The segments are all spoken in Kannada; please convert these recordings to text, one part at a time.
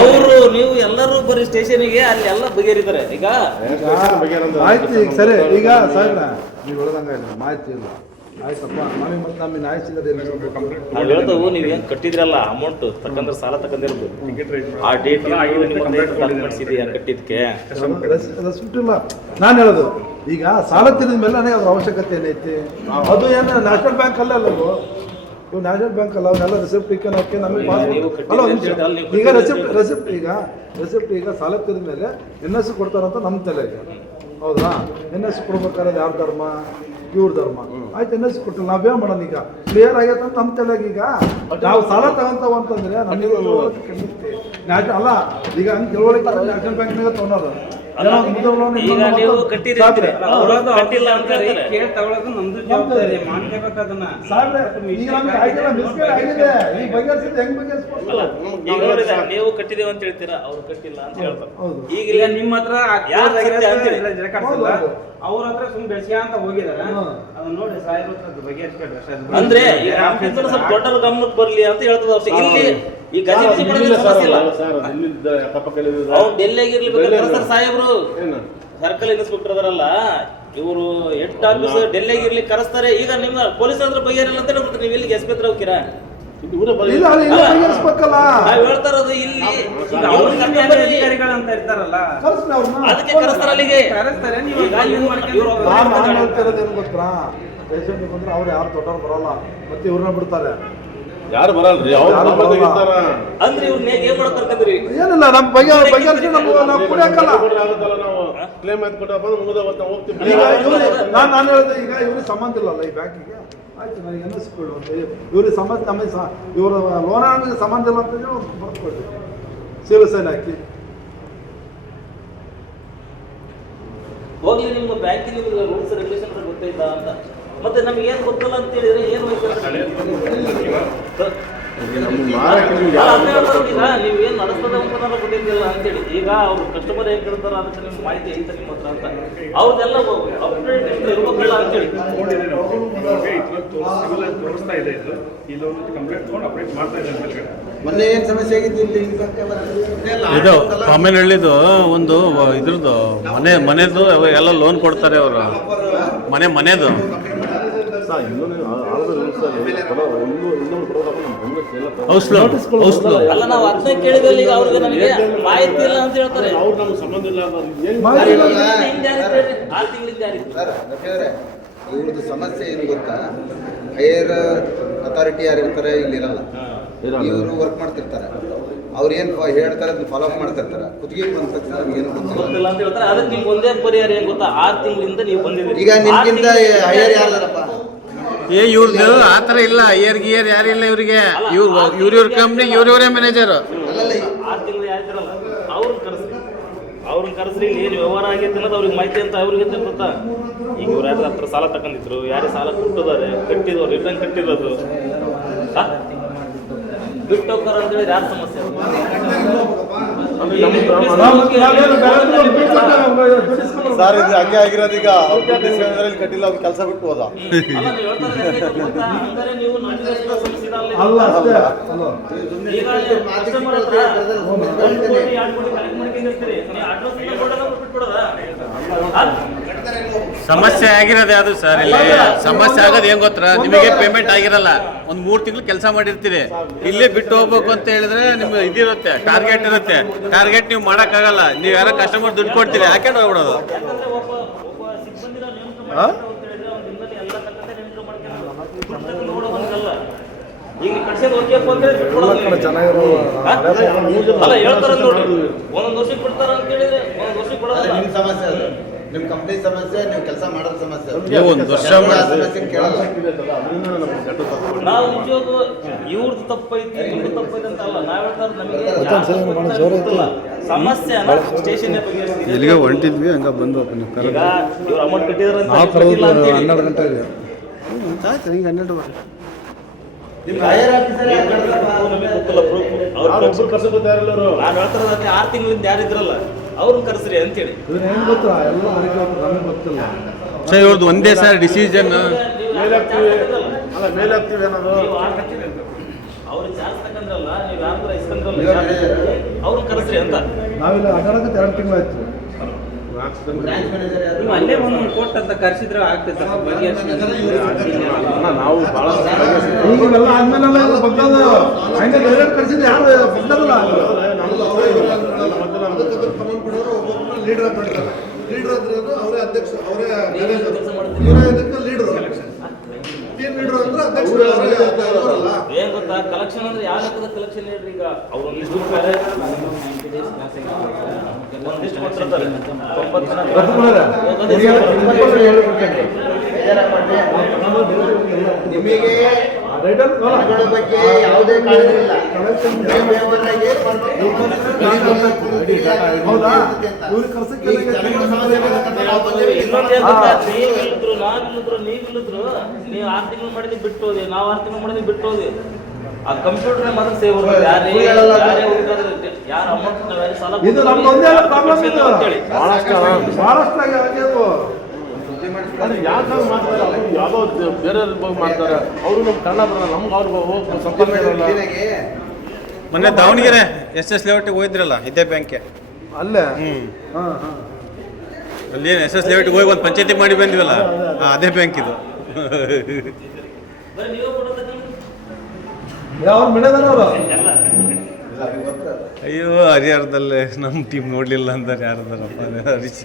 ಅವರು ನೀವು ಎಲ್ಲರೂ ಬರೀ ಸ್ಟೇಷನ್ಗೆ ಅಲ್ಲಿ ಎಲ್ಲ ಬಗೆಹರಿತಾರೆ ಈಗ ಮಾಹಿತಿ ಈಗ ಸರಿ ಈಗ ಸಾಹೇಬ್ರ ನೀವು ಹೇಳದಂಗ ಇಲ್ಲ ಮಾಹಿತಿ ಇಲ್ಲ ಆಯ್ತಪ್ಪ ನಮಗೆ ಮತ್ತೆ ನಮಗೆ ನ್ಯಾಯ ಸಿಗದೆ ನಾವು ಹೇಳ್ತವು ನೀವೇನು ಕಟ್ಟಿದ್ರಲ್ಲ ಅಮೌಂಟ್ ತಕ್ಕಂದ್ರೆ ಸಾಲ ತಕ್ಕಂದಿರೋದು ಆ ಡೇಟ್ ಮಾಡಿಸಿದೀಯ ಕಟ್ಟಿದ್ಕೆ ರೆಸಿಪ್ಟ್ ಇಲ್ಲ ನಾನು ಹೇಳೋದು ಈಗ ಸಾಲ ತಿರಿದ ಮೇಲೆ ನನಗೆ ಅದ್ರ ಅವಶ್ಯಕತೆ ಏನೈತಿ ಅದು ಏನು ನ್ಯಾಷನಲ್ ಬ್ಯಾಂಕ್ ಅಲ್ಲ ಅಲ್ಲದು ಇವು ನ್ಯಾಷನಲ್ ಬ್ಯಾಂಕ್ ಅಲ್ಲ ಅವನ್ನೆಲ್ಲ ರಿಸಿಪ್ಟ್ ಇಕ್ಕನಕ್ಕೆ ನಮಗೆ ಅಲ್ಲ ಈಗ ರೆಸಿಪ್ಟ್ ಈಗ ಸಾಲ ತಿರಿದ ಮೇಲೆ ಎನ್ ಎಸ್ ಕೊಡ್ತಾರಂತ ನಮ್ಮ ತಲೆಗೆ ಹೌದಾ ಎನ್ ಎಸ್ ಕೊಡ್ಬೇಕಾದ್ರೆ ಯಾರ ಧರ್ಮ ಇವ್ರ ಧರ್ಮ ಆಯ್ತು ಎನ್ ಎಸ್ ಕೊಟ್ಟಿಲ್ಲ ನಾವೇನು ಮಾಡೋಣ ಈಗ ಕ್ಲಿಯರ್ ಆಗೈತೆ ಅಂತ ನಮ್ಮ ತಲೆಗೆ ಈಗ ನಾವು ಸಾಲ ತಗೊಂತಾವ ಅಂತಂದ್ರೆ ನಮಗೆ ನ್ಯಾಷನಲ್ ಅಲ್ಲ ಈಗ ಹಂಗೆ ತಿಳುವಳಿಕೆ ನ್ಯಾಷನಲ್ ಬ್ಯಾಂಕ್ನಾಗ ತೊಗೊಳೋದು ಈಗ ನೀವು ಕಟ್ಟಿದ್ರೆ ಕಟ್ಟಿಲ್ಲ ಅಂತ ಕೇಳಿ ತಗೊಳ್ಳೋದು ನಮ್ದು ಜವಾಬ್ದಾರಿ ಮಾಡ್ಲೇಬೇಕು ಅದನ್ನ ಈಗ ನೋಡಿದ ನೀವು ಕಟ್ಟಿದೇವ ಅಂತ ಹೇಳ್ತೀರಾ ಅವ್ರು ಕಟ್ಟಿಲ್ಲ ಅಂತ ಹೇಳ್ತಾರೆ ಈಗ ನಿಮ್ಮ ಹತ್ರ ಅವ್ರ ಹತ್ರ ಸುಮ್ ಬೆಳೆಸಿಯ ಅಂತ ಹೋಗಿದಾರೆ ಅದನ್ನ ನೋಡಿ ಸಾಹೇಬ್ರ ಹತ್ರ ಬಗೆಹರಿಸ್ಕೊಳ್ರಿ ಅಂದ್ರೆ ಸ್ವಲ್ಪ ದೊಡ್ಡ ಗಮನಕ್ಕೆ ಬರ್ಲಿ ಅಂತ ಹೇಳ್ತದ ಅಷ್ಟೇ ಇಲ್ಲಿ ಈ ಗಜಿ ಸಮಸ್ಯೆ ಇಲ್ಲ ಅವ್ನು ಡೆಲ್ಲಿಯಾಗಿರ್ಲಿ ಸಾಹೇಬ್ರು ಸರ್ಕಲ್ ಇನ್ಸ್ಪೆಕ್ಟರ್ ಅದರಲ್ಲ ಇವರು ಹೆಡ್ ಆಫೀಸ್ ಡೆಲ್ಲಿಯಾಗಿರ್ಲಿ ಕರೆಸ್ತಾರೆ ಈಗ ನಿಮ್ಮ ಪೊಲೀಸ್ ಹತ್ರ ಬಗೆಹರಿಲ್ಲ ಅಂತ ಹೇಳ್ತಾರೆ ನೀವು ಇಲ್ಲಿಗೆ ಎಸ್ಪಿ ಹತ್ರ ಹೋಗ್ತೀರಾ ಹೇಳ್ತಾರದು ಇಲ್ಲಿ ಅಧಿಕಾರಿಗಳು ಅಂತ ಇರ್ತಾರಲ್ಲ ಅದಕ್ಕೆ ಕರೆಸ್ತಾರೆ ಅಲ್ಲಿಗೆ ಅವ್ರು ಯಾರು ದೊಡ್ಡವ್ರು ಬರಲ್ಲ ಮತ್ತೆ ಇವ್ರನ್ನ ಬಿಡ್ತಾರೆ ಯಾರು ಬರಲ್ರಿ ಅಂದ್ರೆ ಇವ್ರನ್ನ ಏನ್ ಮಾಡಕ್ ಕರ್ಕಂದ್ರಿ ಏನಿಲ್ಲ ನಮ್ಮ ಬಗ್ಗೆ ನಾವು ಕುಡಿಯಕ್ಕಲ್ಲ ಕ್ಲೇಮ್ ಹೋಗ್ತೀವಿ ನಾನು ಹೇಳಿದೆ ಈಗ ಇವ್ರಿಗೆ ಸಂಬಂಧ ಇಲ್ಲಲ್ಲ ಈ ಬ್ಯಾಂಕಿಗೆ ಆಯ್ತು ನನಗೆ ಎನ್ನಿಸ್ಕೊಳ್ಳು ಅಂತ ಇವ್ರಿಗೆ ಸಂಬಂಧ ನಮಗೆ ಇವರ ಲೋನ್ ಸಂಬಂಧ ಇಲ್ಲ ಅಂತ ಬರ್ಕೊಳ್ರಿ ಸೇವೆ ಸೈನ್ ಹಾಕಿ ಹೋಗ್ಲಿ ನಿಮ್ಮ ಬ್ಯಾಂಕಿನ ರೂಲ್ಸ್ ರೆಗ್ಯುಲೇಷನ್ ಗೊತ್ತೈತಾ ಅಂತ ಮತ್ತೆ ನಮ್ಗೆ ಏನ್ ಗೊತ್ತಲ್ಲ ಅಂತ ಹೇಳಿದ್ರೆ ಏನು ಈಗ ನೀವು ಏನ್ ನಡೆಸ್ತದೆ ಅಂತ ಗೊತ್ತಿದ್ದಿಲ್ಲ ಅಂತೇಳಿ ಈಗ ಅವ್ರು ಕಸ್ಟಮರ್ ಹೇಗೆ ಕೇಳ್ತಾರ ಅದಕ್ಕೆ ನಿಮ್ಗೆ ಮಾಹಿತಿ ಐತೆ ನಿಮ್ಮ ಹತ್ರ ಅಂತ ಅವ್ರದೆಲ್ಲ ಅಪ್ಡೇಟ್ ಇರ್ಬೇಕಲ್ಲ ಅಂತೇಳಿ ತೋರಿಸ್ತಾ ಇದೆ ಇದು ಕಂಪ್ಲೇಂಟ್ ತಗೊಂಡು ಅಪ್ಡೇಟ್ ಮಾಡ್ತಾ ಇದ್ದಾರೆ. ಮೊನ್ನೆ ಏನು ಸಮಸ್ಯೆ ಆಗಿತ್ತು ಇಲ್ಲಿ ಇದು ಪಾಮೇನಹಳ್ಳಿದು ಒಂದು ಇದ್ರದ್ದು ಮನೆದು ಎಲ್ಲ ಲೋನ್ ಕೊಡ್ತಾರೆ ಅವರು ಮನೆದು ಅಲ್ಲ ನಾವು ಅದನ್ನೇ ಕೇಳಿದಲ್ಲಿ ಈಗ ಅವ್ರಿಗೆ ನಮಗೆ ಮಾಹಿತಿ ಇಲ್ಲ ಅಂತ ಹೇಳ್ತಾರೆ ಅವ್ರು ನಮ್ಗೆ ಸಂಬಂಧ ಇಲ್ಲ 6 ತಿಂಗಳಿಂದ ಇವ್ರದ್ದು ಸಮಸ್ಯೆ ಏನು ಗೊತ್ತಾ ಹೈಯರ್ ಅಥಾರಿಟಿ ಯಾರು ಇರ್ತಾರೆ ಇಲ್ಲಿರಲ್ಲ ಇವರು ವರ್ಕ್ ಮಾಡ್ತಿರ್ತಾರೆ ಅವ್ರು ಏನು ಹೇಳ್ತಾರೆ ಅದನ್ನ ಫಾಲೋ ಅಪ್ ಮಾಡ್ತಿರ್ತಾರೆ ಕುತ್ತಿಗೆ ಬಂದ ತಕ್ಷಣ ನಮಗೇನು ಗೊತ್ತಿಲ್ಲ ಅಂತ ಹೇಳ್ತಾರೆ ಅದಕ್ಕೆ ನಿಮ್ಗೆ ಒಂದೇ ಪರಿಹಾರ ಏನು ಗೊತ್ತಾ 6 ತಿಂಗಳಿಂದ ನೀವು ಬಂದಿದ್ದೀರಿ ಈಗ ನಿಮ್ಗಿಂತ ಹೈಯರ್ ಯಾರಪ್ಪ ಇವ್ರದ್ದು ಆ ಥರ ಇಲ್ಲ ಇಯರ್ ಯಾರಿಲ್ಲ ಇವ್ರಿಗೆ ಇವ್ರ ಕಂಪ್ನಿ ಇವರೇ ಮ್ಯಾನೇಜರ್ 6 ತಿಂಗಳು ಯಾರಿದ್ರಲ್ಲ ಅವ್ರನ್ನ ಕರೆಸ್ರಿ ಇಲ್ಲಿ ಏನು ವ್ಯವಹಾರ ಆಗೈತೆ ಅನ್ನೋದು ಅವ್ರಿಗೆ ಮಾಹಿತಿ ಅಂತ ಅವ್ರಿಗೆ ಗೊತ್ತಾ ಈಗ ಇವ್ರು ಯಾರ ಹತ್ರ ಸಾಲ ತಗೊಂಡಿದ್ರು ಯಾರೇ ಸಾಲ ಕೊಟ್ಟಿದ್ದಾರೆ ಕಟ್ಟಿದ್ರು ರಿಟರ್ನ್ ಕಟ್ಟಿರೋದು ಬಿಟ್ಟು ಹೋಗ್ತಾರ ಅಂತ ಹೇಳಿ ಯಾರು ಸಮಸ್ಯೆ ಸರ್ ಇದು ಹಂಗೆ ಆಗಿರೋದು ಈಗ ಕಟ್ಟಿಲ್ಲ ಅವ್ರು ಕೆಲಸ ಬಿಟ್ಟು ಹೋದ ನೀವು ಅಲ್ಲ ಅಷ್ಟೇ ಸಮಸ್ಯೆ ಆಗಿರೋದು ಯಾವುದು ಸರ್ ಇಲ್ಲಿ ಸಮಸ್ಯೆ ಆಗೋದು ಏನ್ ಗೊತ್ತಾ ನಿಮಗೆ ಪೇಮೆಂಟ್ ಆಗಿರಲ್ಲ ಒಂದು 3 ತಿಂಗಳು ಕೆಲಸ ಮಾಡಿರ್ತೀರಿ ಇಲ್ಲೇ ಬಿಟ್ಟು ಹೋಗ್ಬೇಕು ಅಂತ ಹೇಳಿದ್ರೆ ನಿಮ್ಗೆ ಇದಿರುತ್ತೆ ಟಾರ್ಗೆಟ್ ಇರುತ್ತೆ ಟಾರ್ಗೆಟ್ ನೀವು ಮಾಡೋಕ್ಕಾಗಲ್ಲ ನೀವು ಯಾರೋ ಕಸ್ಟಮರ್ ದುಡ್ಡು ಕೊಡ್ತೀರಿ ಹಾಕೊಂಡು ಹೋಗ್ಬಿಡೋದು ಈಗ ಕಡ್ಸೋದು ಓಕೆಪ್ಪ ಅಂದ್ರೆ ಚೆನ್ನಾಗಿರೋ ಅಲ್ಲ ಹೇಳ್ತಾರ ನೋಡಿ ಒಂದೊಂದು ವರ್ಷಕ್ಕೆ ಬಿಡ್ತಾರ ಅಂತ ಹೇಳಿದ್ರೆ ಒಂದೊಂದು ವರ್ಷಕ್ಕೆ ಬಿಡೋಲ್ಲ ನಿಮ್ಮ ಸಮಸ್ಯೆ ಅದು ನಿಮ್ಮ ಕಂಪ್ನಿ ಸಮಸ್ಯೆ ನೀವು ಕೆಲಸ ಮಾಡೋದು ಸಮಸ್ಯೆ ಒಂದು ವರ್ಷ ಸಮಸ್ಯೆ ಕೇಳಲ್ಲ ನಾವು ನಿಜವಾಗೂ ಇವ್ರದ್ದು ತಪ್ಪೈತಿ ಇವ್ರದ್ದು ತಪ್ಪೈತಿ ಅಂತ ಅಲ್ಲ ನಾವ್ ಹೇಳ್ತಾರ ಸಮಸ್ಯೆ ಸ್ಟೇಷನ್ ಬಗ್ಗೆ ಎಲ್ಲಿಗೆ ಹೊಂಟಿದ್ವಿ ಹಂಗ ಬಂದು ಈಗ ಇವ್ರು ಅಮೌಂಟ್ ಕಟ್ಟಿದ್ರ 12 ಗಂಟೆಗೆ ಆಯ್ತು ಹಿಂಗೆ 12 ಬರ ನಾನು ಹೇಳ್ತಾರ 6 ತಿಂಗಳಿಂದ ಯಾರಿದ್ರಲ್ಲ ಅವ್ರನ್ನ ಕರೆಸ್ರಿ ಅಂತೇಳಿ ಏನ್ ಗೊತ್ತಾ ಎಲ್ಲ ನಮಗೆ ಗೊತ್ತಿಲ್ಲ ಸರ್ ಇವ್ರದ್ದು ಒಂದೇ ಸರ್ ಡಿಸಿಷನ್ ಮೇಲೆ ಹಾಕ್ತೀವಿ ಅನ್ನೋದು ಅವ್ರಿಗೆ ಚಾರ್ಜ್ ತಗೊಂಡ್ರಲ್ಲ ನೀವು ಯಾರ ಇಸ್ಕೊಂಡ್ರಲ್ಲ ಅವ್ರನ್ನ ಕರೆಸ್ರಿ ಅಂತ. ನಾವಿಲ್ಲ ಅಡ್ಡಾಡಕ್ಕೆ 2 ತಿಂಗಳಾಯ್ತು. ನೀವು ಅಲ್ಲೇ ಒಂದು ಕೊಟ್ಟು ಅಂತ ಕರೆಸಿದ್ರೆ ಆಗ್ತೈತೆ ನಾವು ಭಾಳ ಈಗ ಇವೆಲ್ಲ ಆದ್ಮೇಲೆಲ್ಲ ಇದು ಬಗ್ಗದ ಹಂಗೆ ಡೈರೆಕ್ಟ್ ಕಳಿಸಿದ್ರೆ ಯಾರು ಬಗ್ಗದಲ್ಲ. ಲೀಡರ್ ಮಾಡಿದ್ದಾರೆ. ಲೀಡರ್ ಅಂದ್ರೆ ಅವರೇ ಅಧ್ಯಕ್ಷ, ಅವರೇ ಲೀಡರ್ ಟೀಮ್ ಲೀಡರ್ ಅಂದ್ರೆ ಅಧ್ಯಕ್ಷ ಅವರಲ್ಲ. ಏನ್ ಗೊತ್ತಾ, ಕಲೆಕ್ಷನ್ ಅಂದ್ರೆ ಯಾವ ಲೆಕ್ಕದ ಕಲೆಕ್ಷನ್ ಹೇಳ್ರಿ. ಈಗ ಅವ್ರು ಒಂದಿಷ್ಟು ಕೊಡ್ತಾರೆ, ಒಂದಿಷ್ಟು ಕೊಟ್ಟಿರ್ತಾರೆ 90 ಜನ ನಿಮಗೆ ಅದರ ಬಗ್ಗೆ ಯಾವುದೇ ಕಾಳಜಿ ಇಲ್ಲ. ಹೌದಾ ಇವ್ರಿಗೆ ಕಳ್ಸಕ್ಕೆ ಇನ್ನೊಂದೇನ್ ಗೊತ್ತಾ, ನೀವು ಇಲ್ಲಿದ್ರು ನಾನು ಇಲ್ಲಿದ್ರು ನೀವು ಇಲ್ಲಿದ್ರು, ನೀವು 6 ತಿಂಗಳು ಮಾಡಿದ್ವಿ ಬಿಟ್ಟು ಹೋದಿ, ನಾವು 6 ತಿಂಗಳು ಮಾಡಿದ್ವಿ ಬಿಟ್ಟು ಹೋದಿ. ಆ ಕಂಪ್ಯೂಟರ್ ಮಾತ್ರ ಸೇವ್ ಯಾರೇ ಯಾರ ಅಮೌಂಟ್ ಸಾಲ ಇದು ನಮ್ದು ಒಂದೇ ಪ್ರಾಬ್ಲಮ್ ಇದು. ಭಾಳಷ್ಟು ಬಹಳಷ್ಟಾಗಿ ಆಗ್ಯದು. ಯಾಕೆ ಮಾಡ್ತಾರೆ ಅವರು ಯಾವುದೋ ಬೇರೆಯವ್ರ ಬಗ್ಗೆ ಮಾಡ್ತಾರೆ. ಅವರು ನಮ್ಮ ಕನ್ನಡ ಬರಲ್ಲ, ನಮ್ಗೆ ಅವ್ರಿಗೆ ಹೋಗಿ ಸಂಪರ್ಕ ಇರಲ್ಲ. ಮೊನ್ನೆ ದಾವಣಗೆರೆ SS ಲೇಔಟಿಗೆ ಹೋಗಿದ್ರಲ್ಲ, ಇದೇ ಬ್ಯಾಂಕ್ಗೆ ಅಲ್ಲೇ ಅಲ್ಲಿ SS ಲೇಔಟಿಗೆ ಹೋಗಿ ಒಂದು ಪಂಚಾಯತಿ ಮಾಡಿ ಬಂದಿವಲ್ಲ, ಅದೇ ಬ್ಯಾಂಕ್ ಇದು. ಬರೀ ನೀವೇ ಕೊಡೋದಕ್ಕೆ ಯಾವ ಮಿಡದಾರ ಅವರು ಅಯ್ಯೋ ಹರಿಹರದಲ್ಲೇ ನಮ್ಮ ಟೀಮ್ ನೋಡಲಿಲ್ಲ ಅಂತಾರೆ ಯಾರದಾರಪ್ಪ ಹರೀಶ್.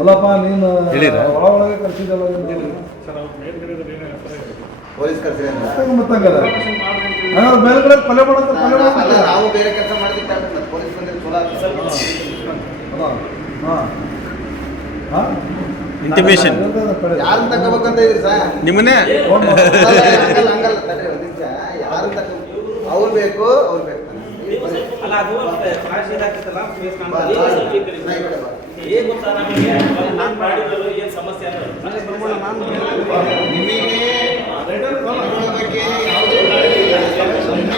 ಅಲ್ಲಪ್ಪ ನೀನು ಹೇಳಿರಾ? ಒಳಗೆ ಕಳ್ಸಿದ್ದಲ್ಲ ಪೊಲೀಸ್ ಕರ್ಸಿರಿ ಅಂತ. ಮತ್ತಂಗಾರ ಮೇಲ್ಗಡೆ ಪಲ್ಯ ಮಾಡೋದು ಪಲ್ಯ ಅಲ್ಲ, ಮಾಡೋದು ನಾವು ಬೇರೆ ಕೆಲಸ ಮಾಡ್ತಿದ್ದ ಪೊಲೀಸ್ ಬಂದ್ರೆ ಚಲೋ ಇಂಟಿಮೇಷನ್ ಯಾರನ್ನ ತಗೋಬೇಕಂತ ಇದ್ರಿ ಸರ್? ನಿಮ್ಮನ್ನೇ ಹಂಗಲ್ಲ ತಡ್ರಿ ಒಂದ್ ನಿಮಿಷ. ಯಾರನ್ನ ಅವ್ರು ಬೇಕು ಅವ್ರು ಬೇಕು. ಅಲ್ಲ ಅದು ಫ್ಲಾಶ್ ಇದಾಗ್ತದಲ್ಲ ಫೇಸ್ ಏನ್ ಗೊತ್ತಾ, ನಮಗೆ ನಾನು ಮಾಡಿದ್ರು ಏನ್ ಸಮಸ್ಯೆ ಅಂದ್ರೆ ನಿಮಗೆ ಅದ್ರ ಬಗ್ಗೆ ಯಾವುದೇ ಕಾಳಜಿ ಇಲ್ಲ.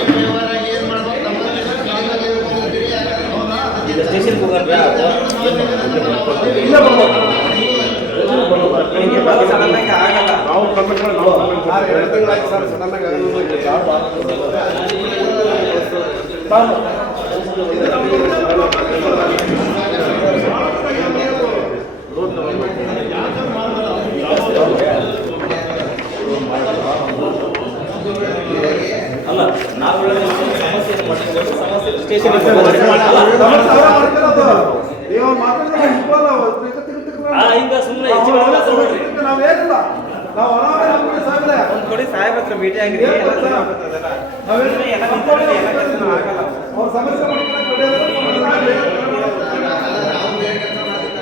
ವ್ಯವಹಾರ ಏನ್ ಮಾಡ್ಬೇಕು ಸ್ಟೇಷನ್ಗೆ ಹೋಗೋಣ. ಆಗಲ್ಲ. ನಾವು ಕಮೆಂಟ್ ಮಾಡಿ ನಾವು ಕಮೆಂಟ್ ಮಾಡ್ತೀವಿ. ಅಲ್ಲ ನಾವು ಸಮಸ್ಯೆ ಮಾಡಿದ್ರೆ ಸಮಸ್ಯೆ ಸ್ಟೇಷನ್ಗೆ ಈಗ ಸುಮ್ಮನೆ ನಾವೇನಿಲ್ಲ ನಾವು ಸಾಹೇಬ್ರೆ ಒಂದ್ ಕೊಡಿ ಸಾಹೇಬ್ ಹತ್ರ ಭೇಟಿ ಆಗಿರಿ, ಎಲ್ಲ ಸರಿ ಆಗ್ಬಿಡ್ತದಲ್ಲ. ಸುಮ್ನೆ ಎಲ್ಲ ಮಾತಾಡಿದ್ರೆ ಎಲ್ಲ ಕೆಲಸ ಆಗಲ್ಲ. ಅವ್ರ ಸಮಸ್ಯೆ ನಾವು ಬೇರೆ ಕೆಲಸ ಮಾಡ್ತಿದ್ದ